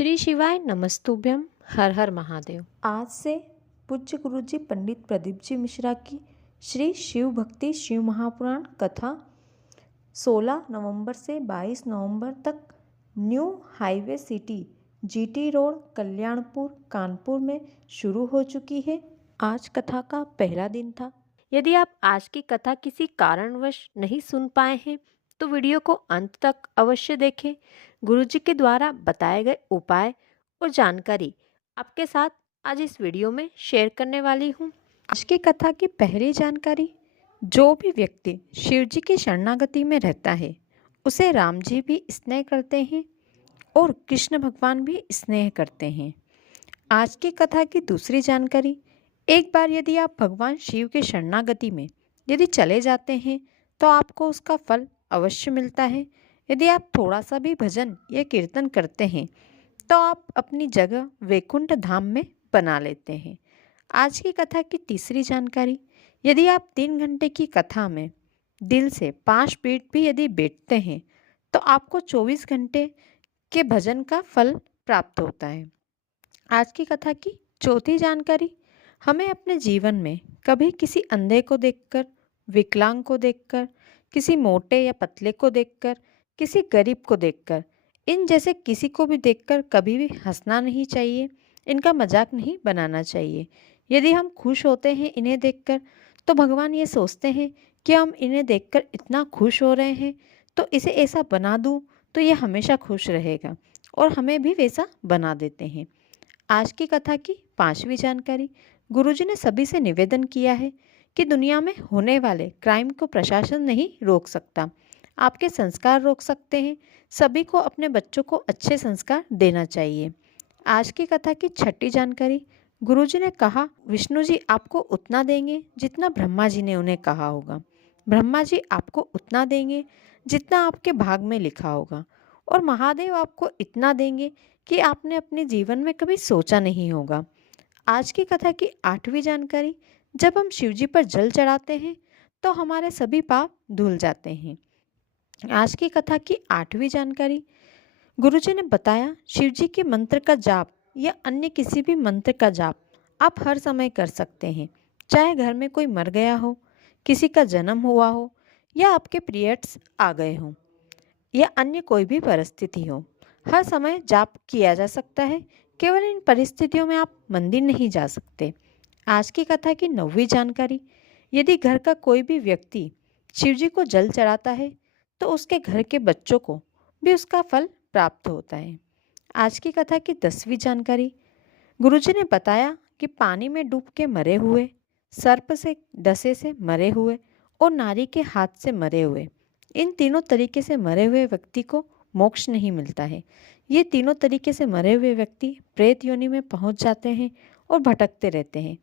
श्री शिवाय नमस्तुभ्यम। हर हर महादेव। आज से पूज्य गुरुजी पंडित प्रदीप जी मिश्रा की श्री शिव भक्ति शिव महापुराण कथा 16 नवंबर से 22 नवंबर तक new highway city GT road Kalyanpur Kanpur में शुरू हो चुकी है। आज कथा का पहला दिन था। यदि आप आज की कथा किसी कारणवश नहीं सुन पाए हैं तो वीडियो को अंत तक अवश्य देखें। गुरुजी के द्वारा बताए गए उपाय और जानकारी आपके साथ आज इस वीडियो में शेयर करने वाली हूँ। आज की कथा की पहली जानकारी, जो भी व्यक्ति शिव जी की शरणागति में रहता है उसे राम जी भी स्नेह करते हैं और कृष्ण भगवान भी स्नेह करते हैं। आज की कथा की दूसरी जानकारी, एक बार यदि आप भगवान शिव के शरणागति में यदि चले जाते हैं तो आपको उसका फल अवश्य मिलता है। यदि आप थोड़ा सा भी भजन या कीर्तन करते हैं तो आप अपनी जगह वैकुंठ धाम में बना लेते हैं। आज की कथा की तीसरी जानकारी, यदि आप 3 घंटे की कथा में दिल से 5 मिनट भी यदि बैठते हैं तो आपको 24 घंटे के भजन का फल प्राप्त होता है। आज की कथा की चौथी जानकारी, हमें अपने जीवन में कभी किसी अंधे को देखकर, विकलांग को देखकर, किसी मोटे या पतले को देखकर, किसी गरीब को देखकर, इन जैसे किसी को भी देखकर कभी भी हंसना नहीं चाहिए, इनका मजाक नहीं बनाना चाहिए। यदि हम खुश होते हैं इन्हें देखकर तो भगवान ये सोचते हैं कि हम इन्हें देखकर इतना खुश हो रहे हैं तो इसे ऐसा बना दूं तो ये हमेशा खुश रहेगा, और हमें भी वैसा बना देते हैं। आज की कथा की 5वीं जानकारी, गुरुजी ने सभी से निवेदन किया है कि दुनिया में होने वाले क्राइम को प्रशासन नहीं रोक सकता, आपके संस्कार रोक सकते हैं। सभी को अपने बच्चों को अच्छे संस्कार देना चाहिए। आज की कथा की 6ठी जानकारी, गुरुजी ने कहा विष्णु जी आपको उतना देंगे जितना ब्रह्मा जी ने उन्हें कहा होगा, ब्रह्मा जी आपको उतना देंगे जितना आपके भाग में लिखा होगा, और महादेव आपको इतना देंगे कि आपने अपने जीवन में कभी सोचा नहीं होगा। आज की कथा की 8वीं जानकारी, जब हम शिवजी पर जल चढ़ाते हैं तो हमारे सभी पाप धुल जाते हैं। आज की कथा की 8वीं जानकारी, गुरुजी ने बताया शिवजी के मंत्र का जाप या अन्य किसी भी मंत्र का जाप आप हर समय कर सकते हैं, चाहे घर में कोई मर गया हो, किसी का जन्म हुआ हो, या आपके पीरियड्स आ गए हों, या अन्य कोई भी परिस्थिति हो, हर समय जाप किया जा सकता है। केवल इन परिस्थितियों में आप मंदिर नहीं जा सकते। आज की कथा की 9वीं जानकारी, यदि घर का कोई भी व्यक्ति शिवजी को जल चढ़ाता है तो उसके घर के बच्चों को भी उसका फल प्राप्त होता है। आज की कथा की 10वीं जानकारी, गुरुजी ने बताया कि पानी में डूब के मरे हुए, सर्प से डसे से मरे हुए और नारी के हाथ से मरे हुए, इन तीनों तरीके से मरे हुए व्यक्ति को मोक्ष नहीं मिलता है। ये तीनों तरीके से मरे हुए व्यक्ति प्रेत योनि में पहुंच जाते हैं और भटकते रहते हैं।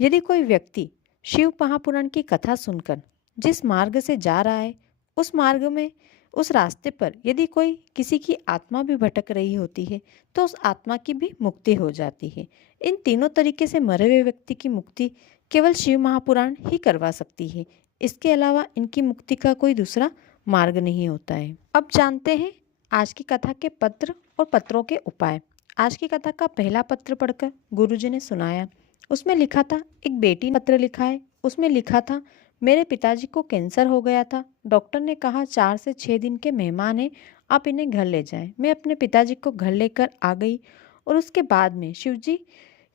यदि कोई व्यक्ति शिव महापुराण की कथा सुनकर जिस मार्ग से जा रहा है उस मार्ग में, उस रास्ते पर यदि कोई किसी की आत्मा भी भटक रही होती है तो उस आत्मा की भी मुक्ति हो जाती है। इन तीनों तरीके से मरे हुए व्यक्ति की मुक्ति केवल शिव महापुराण ही करवा सकती है। इसके अलावा इनकी मुक्ति का कोई दूसरा मार्ग नहीं होता है। अब जानते हैं आज की कथा के पत्र और पत्रों के उपाय। आज की कथा का पहला पत्र पढ़कर गुरुजी ने सुनाया। उसमें लिखा था, एक बेटी ने पत्र लिखा है। उसमें लिखा था, मेरे पिताजी को कैंसर हो गया था, डॉक्टर ने कहा 4 से 6 दिन के मेहमान हैं, आप इन्हें घर ले जाएं। मैं अपने पिताजी को घर लेकर आ गई और उसके बाद में शिवजी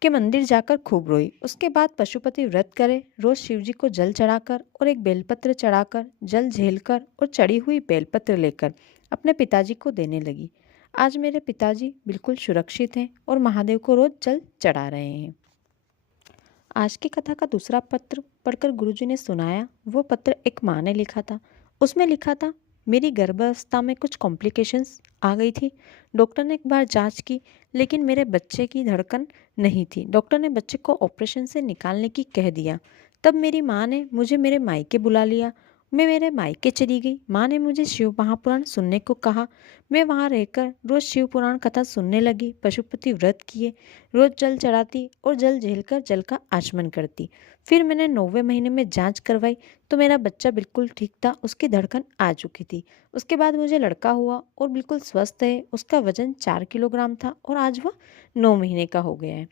के मंदिर जाकर खूब रोई। उसके बाद पशुपति व्रत करे, रोज शिवजी को जल चढ़ाकर और एक बेलपत्र चढ़ाकर, जल झेलकर और चढ़ी हुई बेलपत्र लेकर अपने पिताजी को देने लगी। आज मेरे पिताजी बिल्कुल सुरक्षित हैं और महादेव को रोज जल चढ़ा रहे हैं। आज की कथा का दूसरा पत्र पढ़कर गुरुजी ने सुनाया। वो पत्र एक माँ ने लिखा था। उसमें लिखा था, मेरी गर्भावस्था में कुछ कॉम्प्लिकेशंस आ गई थी। डॉक्टर ने एक बार जांच की लेकिन मेरे बच्चे की धड़कन नहीं थी। डॉक्टर ने बच्चे को ऑपरेशन से निकालने की कह दिया। तब मेरी माँ ने मुझे मेरे मायके बुला लिया। मैं मेरे मायके चली गई। माँ ने मुझे शिव महापुराण सुनने को कहा। मैं वहाँ रहकर रोज शिव पुराण कथा सुनने लगी। पशुपति व्रत किए, रोज जल चढ़ाती और जल झेलकर जल का आचमन करती। फिर मैंने 9वें महीने में जांच करवाई तो मेरा बच्चा बिल्कुल ठीक था, उसकी धड़कन आ चुकी थी। उसके बाद मुझे लड़का हुआ और बिल्कुल स्वस्थ है। उसका वजन 4 किलोग्राम था और आज वह 9 महीने का हो गया है।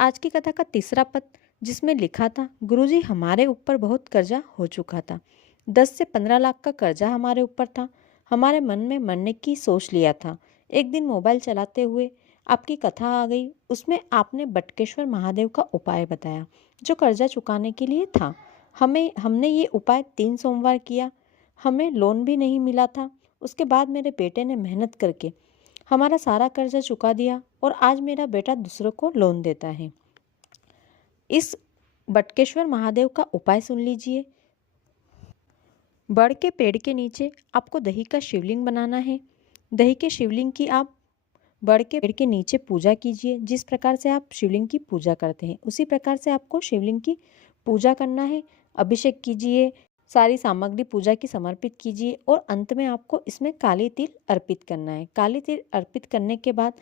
आज की कथा का तीसरा पत्र, जिसमें लिखा था, गुरुजी हमारे ऊपर बहुत कर्जा हो चुका था। 10 से 15 लाख का कर्जा हमारे ऊपर था। हमारे मन में मरने की सोच लिया था। एक दिन मोबाइल चलाते हुए आपकी कथा आ गई। उसमें आपने बटकेश्वर महादेव का उपाय बताया जो कर्जा चुकाने के लिए था। हमने ये उपाय 3 सोमवार किया। हमें लोन भी नहीं मिला था। उसके बाद मेरे बेटे ने मेहनत करके हमारा सारा कर्जा चुका दिया और आज मेरा बेटा दूसरों को लोन देता है। इस बटकेश्वर महादेव का उपाय सुन लीजिए। बड़ के पेड़ के नीचे आपको दही का शिवलिंग बनाना है। दही के शिवलिंग की आप बड़ के पेड़ के नीचे पूजा कीजिए। जिस प्रकार से आप शिवलिंग की पूजा करते हैं उसी प्रकार से आपको शिवलिंग की पूजा करना है। अभिषेक कीजिए, सारी सामग्री पूजा की समर्पित कीजिए और अंत में आपको इसमें काली तिल अर्पित करना है। काली तिल अर्पित करने के बाद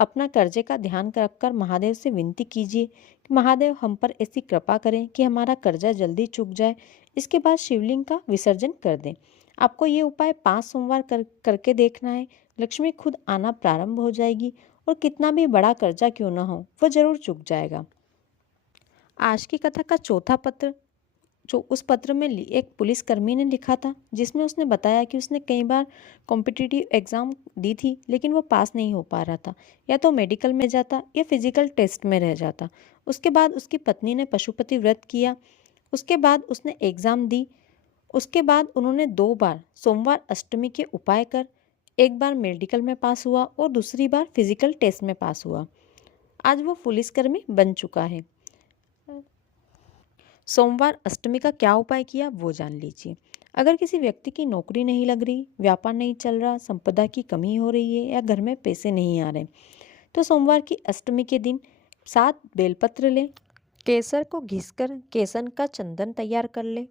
अपना कर्जे का ध्यान रखकर महादेव से विनती कीजिए कि महादेव हम पर ऐसी कृपा करें कि हमारा कर्जा जल्दी चुक जाए। इसके बाद शिवलिंग का विसर्जन कर दें। आपको ये उपाय 5 सोमवार करके देखना है। लक्ष्मी खुद आना प्रारंभ हो जाएगी और कितना भी बड़ा कर्जा क्यों ना हो वह जरूर चुक जाएगा। आज की कथा का चौथा पत्र, जो उस पत्र में एक पुलिसकर्मी ने लिखा था, जिसमें उसने बताया कि उसने कई बार कॉम्पिटिटिव एग्ज़ाम दी थी लेकिन वो पास नहीं हो पा रहा था। या तो मेडिकल में जाता या फिजिकल टेस्ट में रह जाता। उसके बाद उसकी पत्नी ने पशुपति व्रत किया। उसके बाद उसने एग्ज़ाम दी। उसके बाद उन्होंने 2 बार सोमवार अष्टमी के उपाय कर एक बार मेडिकल में पास हुआ और दूसरी बार फिजिकल टेस्ट में पास हुआ। आज वो पुलिसकर्मी बन चुका है। सोमवार अष्टमी का क्या उपाय किया वो जान लीजिए। अगर किसी व्यक्ति की नौकरी नहीं लग रही, व्यापार नहीं चल रहा, संपदा की कमी हो रही है या घर में पैसे नहीं आ रहे, तो सोमवार की अष्टमी के दिन 7 बेलपत्र लें। केसर को घिसकर केसन का चंदन तैयार कर ले।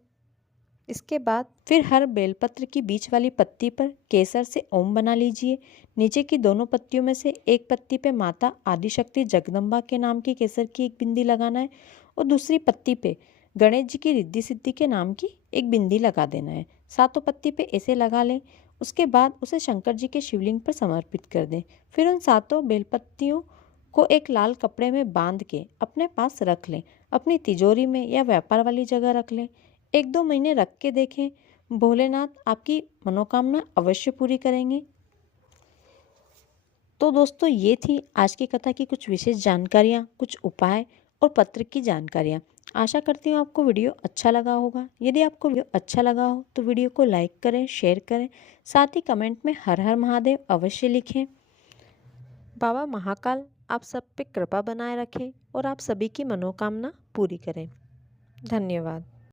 इसके बाद फिर हर बेलपत्र की बीच वाली पत्ती पर केसर से ओम बना लीजिए। नीचे की दोनों पत्तियों में से एक पत्ती पे माता आदिशक्ति जगदम्बा के नाम की केसर की एक बिंदी लगाना है और दूसरी पत्ती पे गणेश जी की रिद्धि सिद्धि के नाम की एक बिंदी लगा देना है। सातों पत्ती पे ऐसे लगा लें। उसके बाद उसे शंकर जी के शिवलिंग पर समर्पित कर दें। फिर उन सातों बेलपत्तियों को एक लाल कपड़े में बांध के अपने पास रख लें। अपनी तिजोरी में या व्यापार वाली जगह रख लें। 1-2 महीने रख के देखें, भोलेनाथ आपकी मनोकामना अवश्य पूरी करेंगे। तो दोस्तों, ये थी आज की कथा की कुछ विशेष जानकारियाँ, कुछ उपाय और पत्र की जानकारियाँ। आशा करती हूँ आपको वीडियो अच्छा लगा होगा। यदि आपको वीडियो अच्छा लगा हो तो वीडियो को लाइक करें, शेयर करें, साथ ही कमेंट में हर हर महादेव अवश्य लिखें। बाबा महाकाल आप सब पे कृपा बनाए रखें और आप सभी की मनोकामना पूरी करें। धन्यवाद।